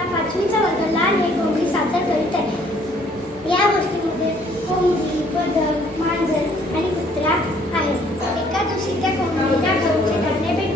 इयत्ता 5वीचा वर्ग लहान हे कोंबडी सादर करीत आहे. या गोष्टीमध्ये कोंबडी, बदक, मांजर आणि कुत्रा आहे. एका दिवशी त्या कोंबडीला गहूचे धान्य भेटले.